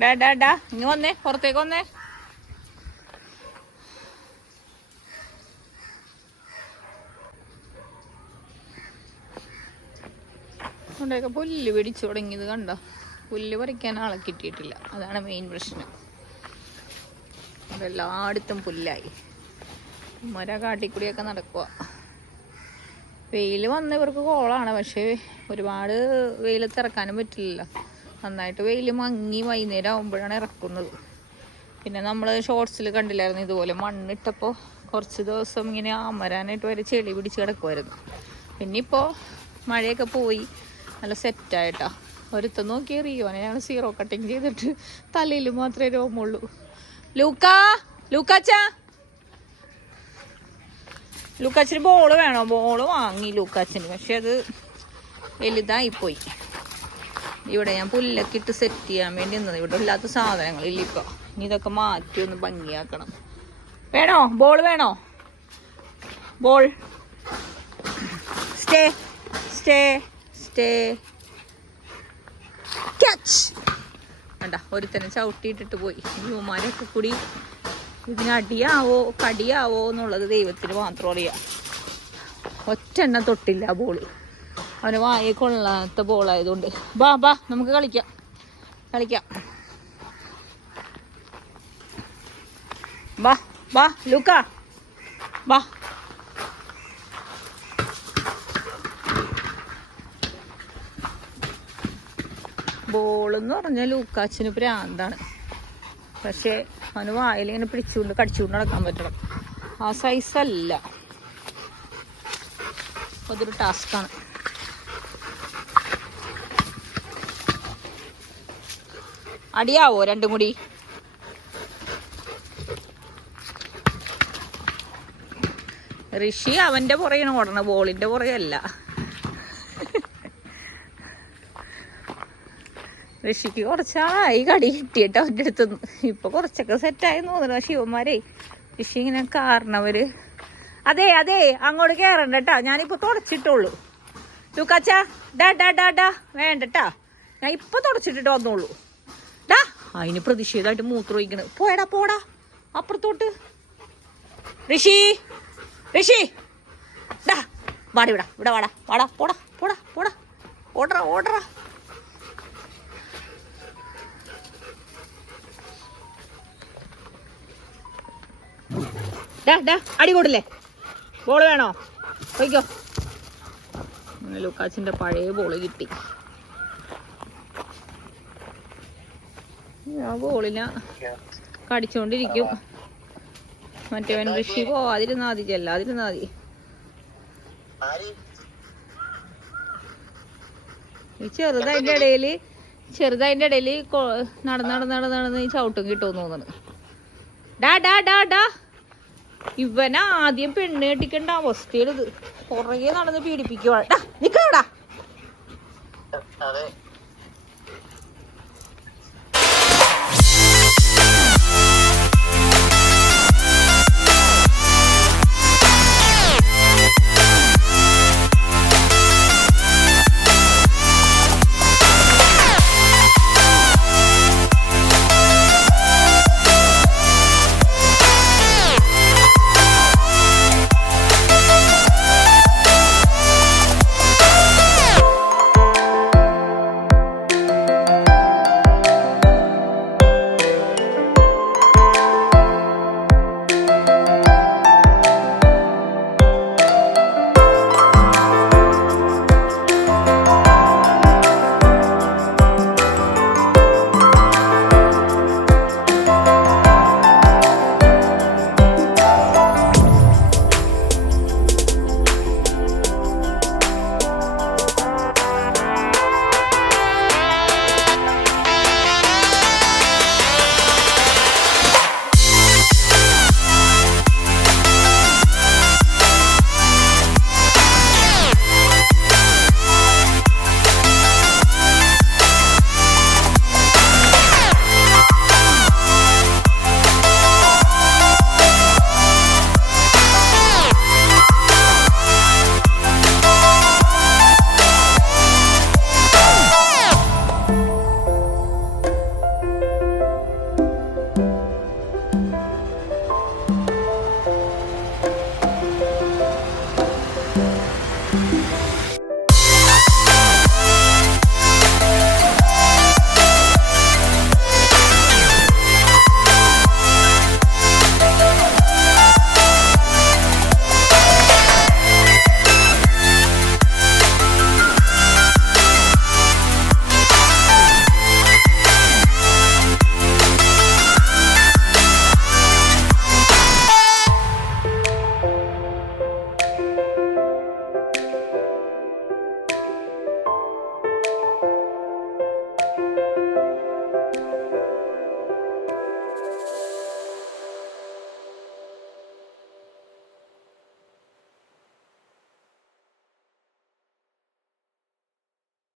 ഡാ ഡാ ഡാ. ഇങ്ങ് വന്നേ പുറത്തേക്ക് വന്നേ. അവിടെയൊക്കെ പുല്ല് പിടിച്ചു തുടങ്ങിയത് കണ്ടോ? പുല്ല് പറിക്കാൻ ആളെ കിട്ടിയിട്ടില്ല. അതാണ് മെയിൻ പ്രശ്നം. എല്ലായിടത്തും പുല്ലായി. മര കാട്ടിക്കൂടിയൊക്കെ നടക്കുക വെയിൽ വന്ന ഇവർക്ക് കോളാണ് പക്ഷേ ഒരുപാട് വെയിലത്ത് ഇറക്കാനും പറ്റില്ലല്ലോ. നന്നായിട്ട് വെയിൽ മങ്ങി വൈകുന്നേരം ആകുമ്പോഴാണ് ഇറക്കുന്നത്. പിന്നെ നമ്മൾ ഷോർട്സിൽ കണ്ടില്ലായിരുന്നു ഇതുപോലെ മണ്ണിട്ടപ്പോൾ കുറച്ച് ദിവസം ഇങ്ങനെ ആമരാനായിട്ട് വരെ ചെളി പിടിച്ച് കിടക്കുമായിരുന്നു പിന്നെ ഇപ്പോൾ മഴയൊക്കെ പോയി. നല്ല സെറ്റായിട്ടാ ഒരുത്തം നോക്കി റിയോനെ ഞങ്ങൾ സീറോ കട്ടിങ് ചെയ്തിട്ട് തലയിൽ മാത്രമേ രോമുള്ളൂ ലൂക്കാ ലൂക്കാച്ച. ലൂക്കാച്ചിന് ബോൾ വേണോ? ബോൾ വാങ്ങി ലൂക്കാച്ചിന്. പക്ഷെ അത് വലുതായിപ്പോയി. ഇവിടെ ഞാൻ പുല്ലൊക്കെ ഇട്ട് സെറ്റ് ചെയ്യാൻ വേണ്ടി നിന്നത്. ഇവിടെ ഇല്ലാത്ത സാധനങ്ങളില്ല ഇപ്പൊ. ഇനി ഇതൊക്കെ മാറ്റി ഒന്ന് ഭംഗിയാക്കണം. വേണോ? ബോൾ വേണോ? Ball stay stay stay catch വേണ്ട ഒരുത്തനെ ചവിട്ടിയിട്ടിട്ട് പോയി. യുവമാരൊക്കെ കൂടി ഇതിനടിയാവോ കടിയാവോ എന്നുള്ളത് ദൈവത്തിന് മാത്രം അറിയാം. ഒറ്റ എണ്ണ തൊട്ടില്ല ബോൾ അവന് വായ ബോളായതുകൊണ്ട്. ബാ ബാ നമുക്ക് കളിക്കാം. കളിക്കാം. ബാ ബാ ലൂക്ക. ബാ. ബോളെന്ന് പറഞ്ഞാൽ ലൂക്കാച്ചിന് പ്രാന്താണ്. പക്ഷേ അവന് വായിൽ ഇങ്ങനെ പിടിച്ചുകൊണ്ട് കടിച്ചുകൊണ്ട് നടക്കാൻ പറ്റണം. ആ സൈസല്ല അതൊരു ടാസ്ക്കാണ് അടിയാവോ രണ്ടും കൂടി? ഋഷി അവന്റെ പുറകെയാണ് ഓടണ ബോളിന്റെ പുറയല്ല ഋഷിക്ക് കുറച്ചായി കടി കിട്ടിയിട്ട് അവന്റെ അടുത്തുനിന്ന് ഇപ്പൊ കുറച്ചൊക്കെ സെറ്റായി തോന്നുന്നു ശിവന്മാരെ ഋഷി ഇങ്ങനെ കാരണവര്. അതെ അതെ അങ്ങോട്ട് കയറണ്ട കേട്ടാ ഞാനിപ്പോ തുടച്ചിട്ടുള്ളൂ ലൂക്കാച്ചാ ഡാ ഡാ ഡാ ഡാ. വേണ്ടട്ടാ ഞാൻ ഇപ്പൊ തുടച്ചിട്ടിട്ട് വന്നോളൂ. അതിന് പ്രതിഷേധമായിട്ട് മൂത്രമൊഴിക്കണ് പോയടാ പോടാ. അപ്പുറത്തോട്ട്. ഋഷി ഋഷി. ഡാ വാടി വിടാ ഇവിടെ വാടാ വാടാ പോടാ പോടാ പോടാ. ഓടറ ഓടറ. ഡാ ഡാ അടി കൂടില്ലേ? ബോൾ വേണോ? പോയിക്കോ. ലൂക്കാച്ചിന്റെ പഴയ ബോൾ കിട്ടി. കടിച്ചോണ്ടിരിക്കും. മറ്റേവൻ ഋഷി പോവാതിരുന്നാ മതി ചെല്ലാതിരുന്നാ മതി. ഈ ചെറുതതിന്റെ ഇടയിൽ ചെറുതായിന്റെ ഇടയിൽ നടന്ന് നടന്ന് നടന്ന് നടന്ന് ഈ ചവിട്ടും കിട്ടുമെന്ന് തോന്നുന്നു. ഡാ ഡാ ഡാ ഡാ. ഇവന ആദ്യം പെണ്ണ് കെട്ടിക്കണ്ട അവസ്ഥയിലിത്. പുറകെ നടന്ന് പീഡിപ്പിക്കുവാട്ടാ അതെ.